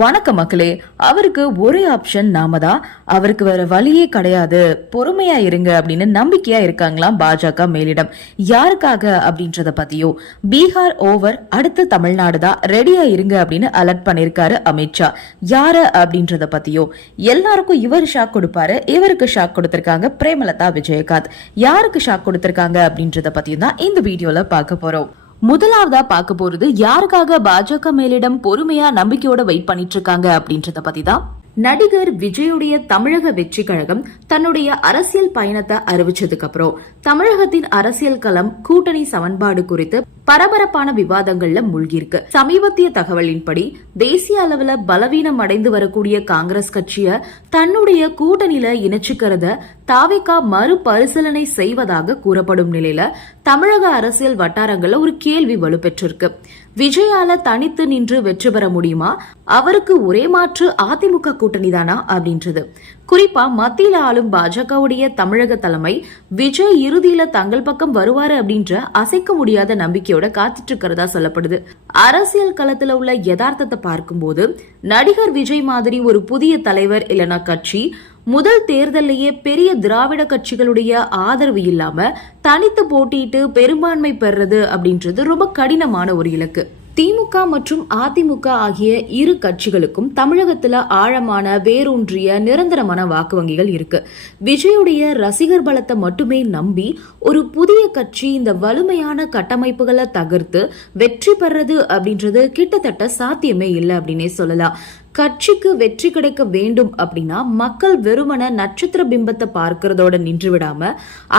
வணக்க மக்களே அவருக்கு ஒரே ஆப்ஷன் நாம தான் அவருக்கு வேற வழியே கிடையாது. பொறுமையா இருங்க அப்படின்னு நம்பிக்கையா இருக்காங்களாம் பாஜக மேலிடம். யாருக்காக அப்படின்றத பத்தியோ? பீகார் ஓவர் அடுத்து தமிழ்நாடு தான். ரெடியா இருங்க அப்படின்னு அலர்ட் பண்ணிருக்காரு அமித்ஷா யார அப்படின்றத பத்தியோ? எல்லாருக்கும் இவர் ஷாக் கொடுப்பாரு. இவருக்கு ஷாக் கொடுத்திருக்காங்க பிரேமலதா விஜயகாந்த். யாருக்கு ஷாக் கொடுத்திருக்காங்க அப்படின்றத பத்தியும் தான் இந்த வீடியோல பார்க்க போறோம். முதலாவதா பார்க்க போறது யாருக்காக பாஜக மேலிடம் பொறுமையா நம்பிக்கையோட வெயிட் பண்ணிட்டு இருக்காங்க அப்படின்றத பத்தி தான் நடிகர் விஜயுடைய தமிழக வெற்றி கழகம் தன்னுடைய அரசியல் பயணத்தை அறிவிச்சதுக்கு அப்புறம் தமிழகத்தின் அரசியல் களம் கூட்டணி சமன்பாடு குறித்து பரபரப்பான விவாதங்கள்ல மூழ்கியிருக்கு. சமீபத்திய தகவலின்படி தேசிய அளவுல பலவீனம் அடைந்து வரக்கூடிய காங்கிரஸ் கட்சிய தன்னுடைய கூட்டணியில இணைச்சுக்கிறத தாவேகா மறுபரிசீலனை செய்வதாக கூறப்படும் நிலையில தமிழக அரசியல் வட்டாரங்கள்ல ஒரு கேள்வி வலுப்பெற்றிருக்கு. விஜயால தனித்து நின்று வெற்றி பெற முடியுமா? அவருக்கு ஒரே மாற்று அதிமுக கூட்டணி தானா அப்படின்றது. குறிப்பா மத்தியில ஆளும் பாஜகவுடைய தமிழக தலைமை விஜய் இறுதியில தங்கள் பக்கம் வருவாரு அப்படின்ற அசைக்க முடியாத நம்பிக்கையோட காத்துட்டு இருக்கிறதா சொல்லப்படுது. அரசியல் களத்துல உள்ள யதார்த்தத்தை பார்க்கும்போது நடிகர் விஜய் மாதிரி ஒரு புதிய தலைவர் இல்லனா கட்சி முதல் தேர்தலையே பெரிய திராவிட கட்சிகளுடைய ஆதரவு இல்லாம தனித்து போட்டியிட்டு பெரும்பான்மை பெறுறது அப்படின்றது ரொம்ப கடினமான ஒரு இலக்கு. திமுக மற்றும் அதிமுக ஆகிய இரு கட்சிகளுக்கும் தமிழகத்துல ஆழமான வேரூன்றிய நிரந்தரமான வாக்கு வங்கிகள் இருக்கு. விஜயுடைய ரசிகர் பலத்தை மட்டுமே நம்பி ஒரு புதிய கட்சி இந்த வலிமையான கட்டமைப்புகளை தகர்த்து வெற்றி பெறது அப்படின்றது கிட்டத்தட்ட சாத்தியமே இல்லை அப்படின்னே சொல்லலாம். கட்சிக்கு வெற்றி கிடைக்க வேண்டும் அப்படின்னா மக்கள் வெறுமன நட்சத்திர பிம்பத்தை பார்க்கறதோட நின்று விடாம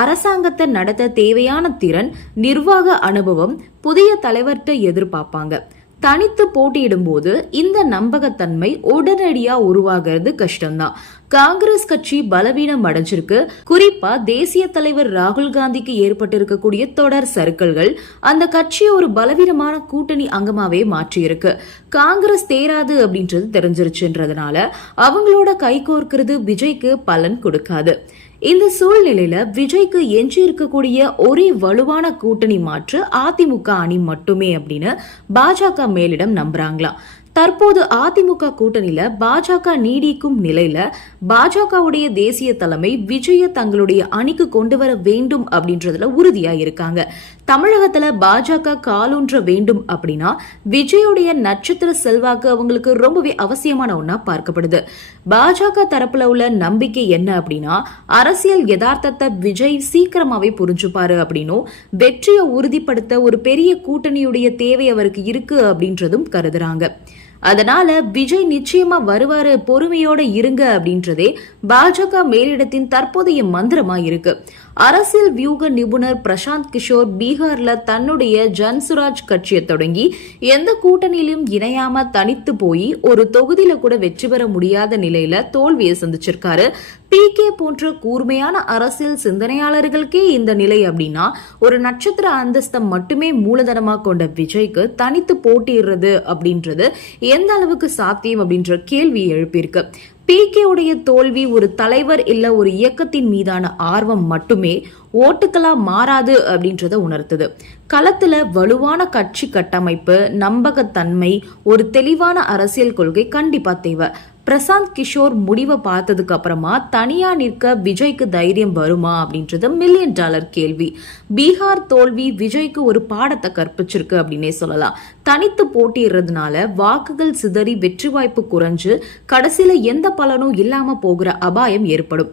அரசாங்கத்தை நடத்த தேவையான திறன் நிர்வாக அனுபவம் புதிய தலைவர்கிட்ட எதிர்பார்ப்பாங்க. தனித்து போட்டியிடும் போது இந்த நம்பகத்தன்மை உடனடியா உருவாகிறது கஷ்டம்தான். காங்கிரஸ் கட்சி பலவீனம் அடைஞ்சிருக்கு. குறிப்பா தேசிய தலைவர் ராகுல் காந்திக்கு ஏற்பட்டிருக்கக்கூடிய தொடர் சறுக்கல்கள் அந்த கட்சியை ஒரு பலவீனமான கூட்டணி அங்கமாவே மாற்றியிருக்கு. காங்கிரஸ் தேராது அப்படின்றது தெரிஞ்சிருச்சுன்றதுனால அவங்களோட கை கோர்க்கிறது விஜய்க்கு பலன் கொடுக்காது. இந்த சூழ்நிலையில விஜய்க்கு எஞ்சி இருக்கக்கூடிய ஒரே வலுவான கூட்டணி மாற்று அதிமுக அணி மட்டுமே அப்படின்னு பாஜக மேலிடம் நம்புறாங்களாம் தற்போது அதிமுக கூட்டணியில பாஜக நீடிக்கும் நிலையில பாஜகவுடைய தேசிய தலைமை விஜய தங்களுடைய அணிக்கு கொண்டு வர வேண்டும் அப்படின்றதுல உறுதியா இருக்காங்க தமிழகத்துல பாஜக காலூன்ற வேண்டும் அப்படின்னா விஜயுடைய நட்சத்திர செல்வாக்கு அவங்களுக்கு ரொம்பவே அவசியமான ஒன்னா பார்க்கப்படுது. பாஜக தரப்புல உள்ள நம்பிக்கை என்ன அப்படின்னா அரசியல் யதார்த்தத்தை விஜய் சீக்கிரமாவே புரிஞ்சுப்பாரு அப்படின்னும் வெற்றியை உறுதிப்படுத்த ஒரு பெரிய கூட்டணியுடைய தேவை அவருக்கு இருக்கு அப்படின்றதும் கருதுறாங்க. அதனால விஜய் நிச்சயமா வருவாரு பொறுமையோட இருங்க அப்படின்றதே பாஜக மேலிடத்தின் தற்போதைய மந்திரமா இருக்கு அரசியல் வியூக நிபுணர் பிரசாந்த் கிஷோர் பீகார்ல தன்னுடைய ஜன்சுராஜ் கட்சியை தொடங்கி எந்த கூட்டணியிலும் இணையாம தனித்து போய் ஒரு தொகுதியில கூட வெற்றி பெற முடியாத நிலையில தோல்வியை சந்திச்சிருக்காரு. பி கே போன்ற கூர்மையான அரசியல் சிந்தனையாளர்களுக்கே இந்த நிலை அப்படின்னா ஒரு நட்சத்திர அந்தஸ்தம் மட்டுமே மூலதனமாக கொண்ட விஜய்க்கு தனித்து போட்டிடுறது அப்படின்றது எந்த அளவுக்கு சாத்தியம் அப்படின்ற கேள்வி எழுப்பியிருக்கு. பி உடைய தோல்வி ஒரு தலைவர் இல்ல ஒரு இயக்கத்தின் மீதான ஆர்வம் மட்டுமே ஓட்டுக்களா மாறாது அப்படின்றத உணர்த்துது. களத்துல வலுவான கட்சி கட்டமைப்பு நம்பகத்தன்மை ஒரு தெளிவான அரசியல் கொள்கை கண்டிப்பா தேவை. பிரசாந்த் கிஷோர் முடிவை பார்த்ததுக்கு அப்புறமா தனியா நிற்க விஜய்க்கு தைரியம் வருமா அப்படின்றது மில்லியன் டாலர் கேள்வி. பீகார் தோல்வி விஜய்க்கு ஒரு பாடத்தை கற்பிச்சிருக்கு அப்படின்னே சொல்லலாம். தனித்து போட்டிடுறதுனால வாக்குகள் சிதறி வெற்றி வாய்ப்பு குறைஞ்சு கடைசியில எந்த பலனும் இல்லாம போகிற அபாயம் ஏற்படும்.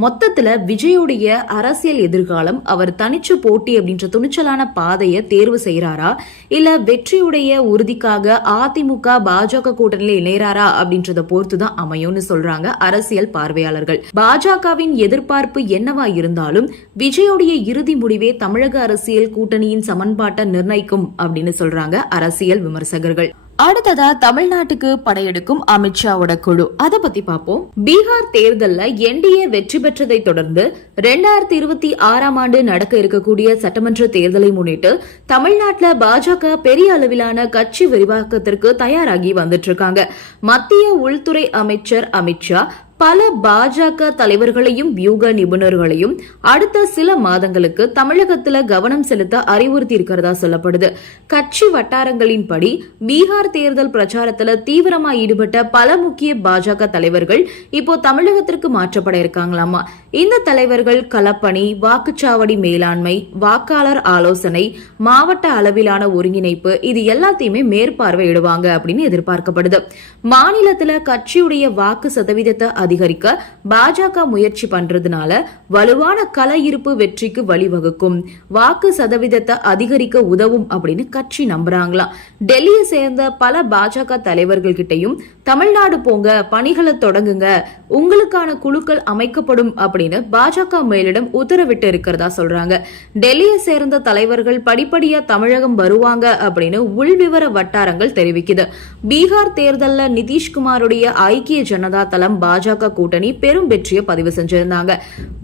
மொத்தத்துல விஜயுடைய அரசியல் எதிர்காலம் அவர் தனிச்சு போட்டி அப்படின்ற துணிச்சலான பாதையை தேர்வு செய்யறாரா? இல்ல வெற்றியுடைய உறுதிக்காக அதிமுக பாஜக கூட்டணியில இணையறாரா அப்படின்றத பொறுத்துதான் அமையும்னு சொல்றாங்க அரசியல் பார்வையாளர்கள். பாஜகவின் எதிர்பார்ப்பு என்னவா இருந்தாலும் விஜயுடைய இறுதி முடிவே தமிழக அரசியல் கூட்டணியின் சமன்பாட்டை நிர்ணயிக்கும் அப்படின்னு சொல்றாங்க அரசியல் விமர்சகர்கள். அடுத்ததா தமிழ்நாட்டுக்கு படையெடுக்கும் அமித்ஷாவோட குழு. அதை பத்தி பார்ப்போம் பீகார் தேர்தல்ல என்டிஏ வெற்றி பெற்றதை தொடர்ந்து ரெண்டாயிரத்தி இருபத்தி ஆறாம் ஆண்டு நடக்க இருக்கக்கூடிய சட்டமன்ற தேர்தலை முன்னிட்டு தமிழ்நாட்டில் பாஜக பெரிய அளவிலான கட்சி விரிவாக்கத்திற்கு தயாராகி வந்துட்டு இருக்காங்க. மத்திய உள்துறை அமைச்சர் அமித்ஷா பல பாஜக தலைவர்களையும் வியூக நிபுணர்களையும் அடுத்த சில மாதங்களுக்கு தமிழகத்தில் கவனம் செலுத்த அறிவுறுத்தி இருக்கிறதா சொல்லப்படுது. கட்சி வட்டாரங்களின்படி பீகார் தேர்தல் பிரச்சாரத்துல தீவிரமா ஈடுபட்ட பல முக்கிய பாஜக தலைவர்கள் இப்போ தமிழகத்திற்கு மாற்றப்பட இருக்காங்களாமா? இந்த தலைவர்கள் களப்பணி வாக்குச்சாவடி மேலாண்மை வாக்காளர் ஆலோசனை மாவட்ட அளவிலான ஒருங்கிணைப்பு இது எல்லாத்தையுமே மேற்பார்வையிடுவாங்க அப்படின்னு எதிர்பார்க்கப்படுது. மாநிலத்துல கட்சியுடைய வாக்கு சதவீதத்தை அதிகரிக்க பாஜக முயற்சி பண்றதுனால வலுவான கல இருப்பு வெற்றிக்கு வழிவகுக்கும். வாக்கு சதவீதத்தை அதிகரிக்க உதவும் அப்படின்னு கட்சி நம்புறாங்களாம் டெல்லியை சேர்ந்த பல பாஜக தலைவர்கள் கிட்டையும் தமிழ்நாடு போங்க பணிகளை தொடங்குங்க உங்களுக்கான குழுக்கள் அமைக்கப்படும் அப்படின்னு பாஜக மேலிடம் உத்தரவிட்டு இருக்கிறதா சொல்றாங்க. டெல்லியை சேர்ந்த தலைவர்கள் படிப்படியா தமிழகம் வருவாங்க அப்படின்னு உள்விவர வட்டாரங்கள் தெரிவிக்குது. பீகார் தேர்தலில் நிதிஷ்குமாருடைய ஐக்கிய ஜனதா தளம் பாஜக பாஜக கூட்டணி பெரும் வெற்றியை பதிவு செஞ்சிருந்தாங்க.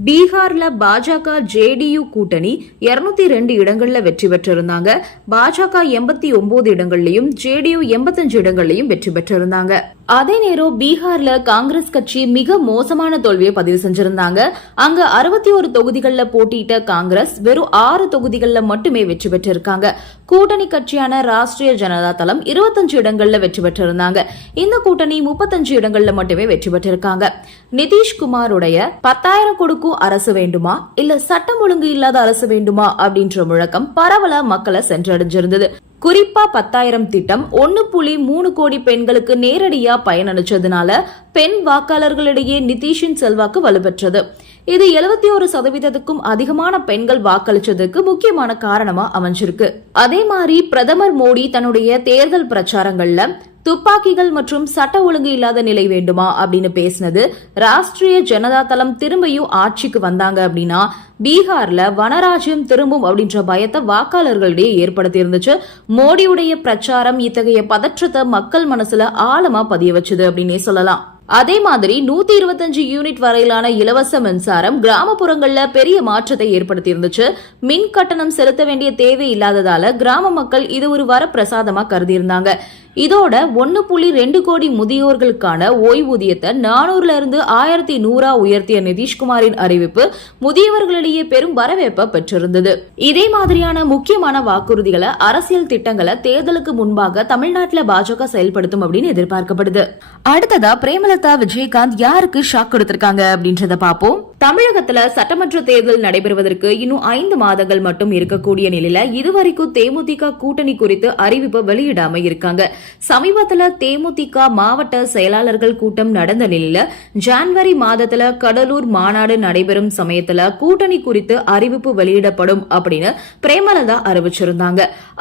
பீகார்ல பாஜக ஜேடியு கூட்டணி இருநூத்தி ரெண்டு இடங்கள்ல வெற்றி பெற்றிருந்தாங்க. பாஜக எண்பத்தி ஒன்பது இடங்கள்லயும் ஜேடியு எண்பத்தஞ்சு இடங்கள்லயும் வெற்றி பெற்றிருந்தாங்க. அதே நேரம் பீகார்ல காங்கிரஸ் கட்சி மிக மோசமான தோல்வியை பதிவு செஞ்சிருந்தாங்க. அங்க அறுபத்தி ஒரு தொகுதிகளில் போட்டியிட்ட காங்கிரஸ் வெறும் ஆறு தொகுதிகளில் மட்டுமே வெற்றி பெற்றிருக்காங்க. கூட்டணி கட்சியான ராஷ்டிரிய ஜனதா தளம் இருபத்தஞ்சு இடங்கள்ல வெற்றி பெற்றிருந்தாங்க. இந்த கூட்டணி முப்பத்தஞ்சு இடங்கள்ல மட்டுமே வெற்றி பெற்றிருக்காங்க. சொல்றாங்க நிதிஷ்குமாருடைய பத்தாயிரம் கொடுக்கும் அரசு வேண்டுமா? இல்ல சட்டம் ஒழுங்கு இல்லாத அரசு வேண்டுமா? அப்படின்ற முழக்கம் பரவல மக்களை சென்றடைஞ்சிருந்தது. குறிப்பா பத்தாயிரம் திட்டம் ஒன்னு புள்ளி மூணு கோடி பெண்களுக்கு நேரடியா பயனளிச்சதுனால பெண் வாக்காளர்களிடையே நிதிஷின் செல்வாக்கு வலுப்பெற்றது. இது எழுபத்தி ஒரு சதவீதத்துக்கும் அதிகமான பெண்கள் வாக்களிச்சதுக்கு முக்கியமான காரணமா அமைஞ்சிருக்கு. அதே மாதிரி பிரதமர் மோடி தன்னுடைய தேர்தல் பிரச்சாரங்கள்ல துப்பாக்கிகள் மற்றும் சட்ட ஒழுங்கு இல்லாத நிலை வேண்டுமா அப்படின்னு பேசினது ராஷ்டிரிய ஜனதா தளம் திரும்பியும் ஆட்சிக்கு வந்தாங்க அப்படின்னா பீகார்ல வனராஜ்யம் திரும்பும் அப்படின்ற பயத்தை வாக்காளர்களிடையே ஏற்படுத்தி இருந்துச்சு மோடியுடைய பிரச்சாரம் இத்தகைய பதற்றத்தை மக்கள் மனசுல ஆழமா பதிய வச்சது அப்படின்னே சொல்லலாம். அதே மாதிரி நூத்தி இருபத்தஞ்சு யூனிட் வரையிலான இலவச மின்சாரம் கிராமப்புறங்கள்ல பெரிய மாற்றத்தை ஏற்படுத்தி இருந்துச்சு மின் கட்டணம் செலுத்த வேண்டிய தேவை இல்லாததால கிராம மக்கள் இது ஒரு வரப்பிரசாதமா கருதி இருந்தாங்க இதோட ஒன்னு புள்ளி ரெண்டு கோடி முதியோர்களுக்கான ஓய்வூதியத்தை நானூறுல இருந்து ஆயிரத்தி நூறா உயர்த்திய நிதிஷ்குமாரின் அறிவிப்பு முதியவர்களிடையே பெரும் வரவேற்பை பெற்றிருந்தது. இதே மாதிரியான முக்கியமான வாக்குறுதிகளை அரசியல் திட்டங்களை தேர்தலுக்கு முன்பாக தமிழ்நாட்டில் பாஜக செயல்படுத்தும் அப்படின்னு எதிர்பார்க்கப்படுது. அடுத்ததா பிரேமலதா விஜயகாந்த் யாருக்கு ஷாக் கொடுத்திருக்காங்க அப்படின்றத பார்ப்போம். தமிழகத்துல சட்டமன்ற தேர்தல் நடைபெறுவதற்கு இன்னும் ஐந்து மாதங்கள் மட்டும் இருக்கக்கூடிய நிலையில இதுவரைக்கும் தேமுதிக கூட்டணி குறித்து அறிவிப்பு வெளியிடாம இருக்காங்க. சமீபத்துல தேமுதிக மாவட்ட செயலாளர்கள் கூட்டம் நடந்த நிலையில ஜான்வரி மாதத்துல கடலூர் மாநாடு நடைபெறும் சமயத்துல கூட்டணி குறித்து அறிவிப்பு வெளியிடப்படும் அப்படின்னு பிரேமலதா அறிவிச்சிருந்தாங்க.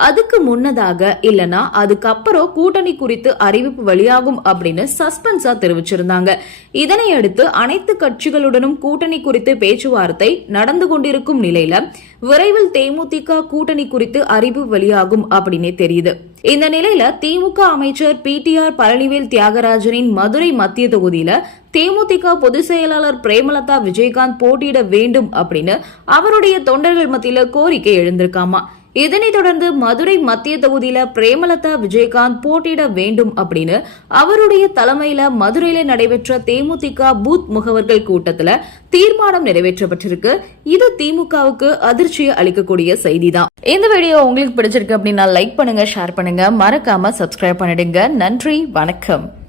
அதுக்கு முன்னதாக இல்லனா அதுக்கப்புறம் கூட்டணி குறித்து அறிவிப்பு வெளியாகும் அப்படின்னு சஸ்பென்ஸா தெரிவிச்சிருந்தாங்க. இதனையடுத்து அனைத்து கட்சிகளுடனும் கூட்டணி கூட்டணி குறித்து பேச்சுவார்த்தை நடந்து கொண்டிருக்கும் நிலையில விரைவில் தேமுதிக கூட்டணி குறித்து அறிவு வெளியாகும் அப்படின்னே தெரியுது. இந்த நிலையில திமுக அமைச்சர் பி டி ஆர் பழனிவேல் தியாகராஜனின் மதுரை மத்திய தொகுதியில தேமுதிக பொதுச் செயலாளர் பிரேமலதா விஜயகாந்த் போட்டியிட வேண்டும் அப்படின்னு அவருடைய தொண்டர்கள் மத்தியில கோரிக்கை எழுந்திருக்காமா? இதனைத் தொடர்ந்து மதுரை மத்திய தொகுதியில பிரேமலதா விஜயகாந்த் போட்டியிட வேண்டும் அப்படின்னு அவருடைய தலைமையில மதுரையில நடைபெற்ற தேமுதிக பூத் முகவர்கள் கூட்டத்துல தீர்மானம் நிறைவேற்றப்பட்டிருக்கு. இது திமுகவுக்கு அதிர்ச்சியை அளிக்கக்கூடிய செய்திதான். இந்த வீடியோ உங்களுக்கு பிடிச்சிருக்கு அப்படின்னா லைக் பண்ணுங்க ஷேர் பண்ணுங்க. மறக்காம சப்ஸ்கிரைப் பண்ணிடுங்க. நன்றி வணக்கம்.